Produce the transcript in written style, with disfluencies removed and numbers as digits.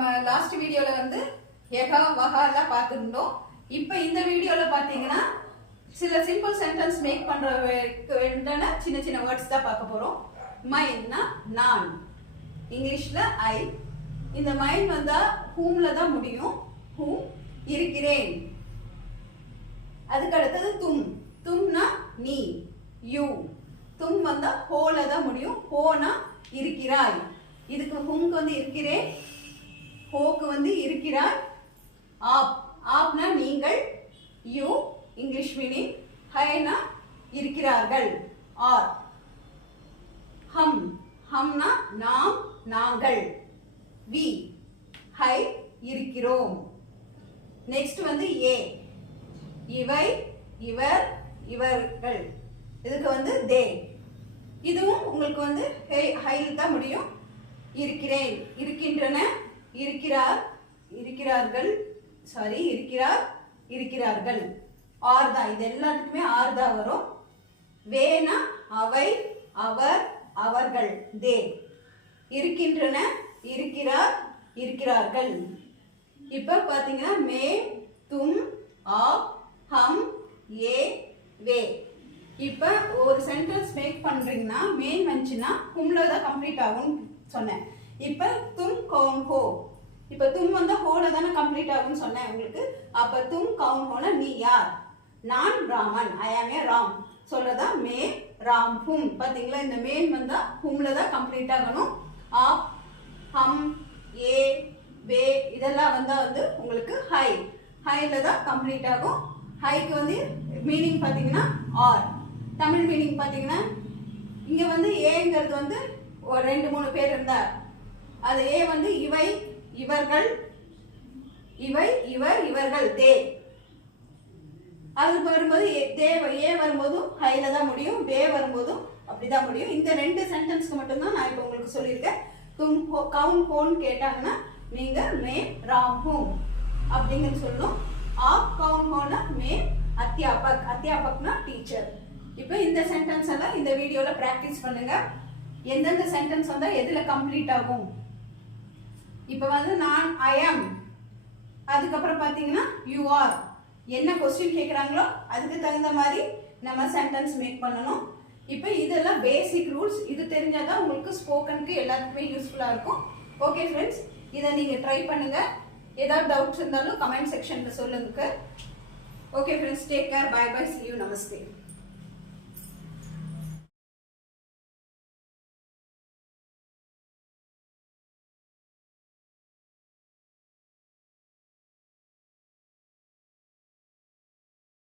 நம்ம லாஸ்ட் வீடியோல வந்து யகா வஹா எல்லாம் பார்த்துருந்தோம். இப்போ இந்த வீடியோல பாத்தீங்கன்னா சில சிம்பிள் சென்டென்ஸ் மேக் பண்ற வேண்டான சின்ன சின்ன வேர்ட்ஸ் தான் பார்க்க போறோம். மைன்னா நான், இங்கிலீஷ்ல ஐ. இந்த மைன் வந்தா ஹூம்ல தான் முடியும். ஹூம் இருக்கிறேன். அதுக்கு அடுத்தது தும். தும்னா நீ, யூ. தும் வந்தா ஹோல தான் முடியும். ஹோனா இருக்கிறாய். இதுக்கு ஹூம்க்கு வந்து இருக்கிறேன், ஹோக்கு வந்து இருக்கிறாய். ஆப், ஆப்னா நீங்கள், யூ இங்கிலீஷ் மீனிங். ஹைனா இருக்கிறார்கள், ஆர். ஹம், ஹம்னா நாம், நாங்கள். வி, ஹை இருக்கிறோம். நெக்ஸ்ட் வந்து ஏ, இவை, இவர், இவர்கள். இதுக்கு வந்து தே. இதுவும் உங்களுக்கு வந்து ஹைல் தான் முடியும். இருக்கிறேன், இருக்கின்றன, இருக்கிறார், இருக்கிறார்கள், சாரி இருக்கிறார், இருக்கிறார்கள். ஆர் தான், இது எல்லாத்துக்குமே ஆர் தான் வரும். வேனா அவை, அவர், அவர்கள், தே. இருக்கின்றன, இருக்கிறார், இருக்கிறார்கள். இப்ப பாத்தீங்கன்னா மே, தும், ஆப், ஹம், ஏ, வே. இப்ப ஒரு சென்டென்ஸ் மேக் பண்றீங்கன்னா மெயின் வந்துச்சுன்னா ஹும்ல தான் கம்ப்ளீட் ஆகும் சொன்னேன். இப்ப தும் கவுன் ஹோ. இப்ப தும் வந்து ஹோல தானே கம்ப்ளீட் ஆகும்னு சொன்னேன் உங்களுக்கு. அப்ப தும் கவுன் ஹோனா நீ யார்? நான் ராமன், ஐ ஆம் ஏ ராம் சொல்றதா மே ராம் ஹும். பாத்தீங்களா, இந்த மெயின் வந்தா ஹும்ல தான் கம்ப்ளீட் ஆகணும். ஆப், ஹம், ஏ, வே இதெல்லாம் வந்தா வந்து உங்களுக்கு ஹை, ஹைல தான் கம்ப்ளீட் ஆகும். ஹைக்கு வந்து மீனிங் பாத்தீங்கன்னா ஆர். தமிழ் மீனிங் பாத்தீங்கன்னா இங்க வந்து ஏங்கிறது வந்து ஒரு 2-3 பேர் இருந்தா அது ஏ வந்து இவை, இவர்கள், இவை, இவர், இவர்கள், தே. அது வரும்போது ஏ வரும்போதும் ஹைல தான் முடியும், வே வரும்போதும் அப்படிதான் முடியும். இந்த 2 சென்டென்ஸ்க்கு மட்டும்தான் நான் இப்போ உங்களுக்கு சொல்லியிருக்கேன். தும் கவுன் ஹோன் கேட்டாங்கன்னா நீங்க மே ராம் ஹூம் அப்படிங்கன்னு சொல்லணும். ஆப் கவுன் ஹோனா மே அத்தியாபக், அத்தியாபக்னா டீச்சர். இப்போ இந்த சென்டென்ஸ் எல்லாம் இந்த வீடியோல பிராக்டிஸ் பண்ணுங்க. எந்தெந்த சென்டென்ஸ் வந்தா எதுல கம்ப்ளீட் ஆகும். இப்போ வந்து நான் ஐ ஆம், அதுக்கப்புறம் பாத்தீங்கன்னா யூ ஆர். என்ன கொஸ்டின் கேட்குறாங்களோ அதுக்கு தகுந்த மாதிரி நம்ம சென்டென்ஸ் மேக் பண்ணணும். இப்போ இதெல்லாம் பேசிக் ரூல்ஸ். இது தெரிஞ்சாதான் உங்களுக்கு ஸ்போக்கனுக்கு எல்லாத்துக்குமே யூஸ்ஃபுல்லா இருக்கும். ஓகே ஃப்ரெண்ட்ஸ், இதை நீங்க ட்ரை பண்ணுங்க. ஏதாவது டவுட்ஸ் இருந்தாலும் கமெண்ட் செக்ஷன்ல சொல்லுங்க. Okay friends, take care, bye bye, see you, Namaste.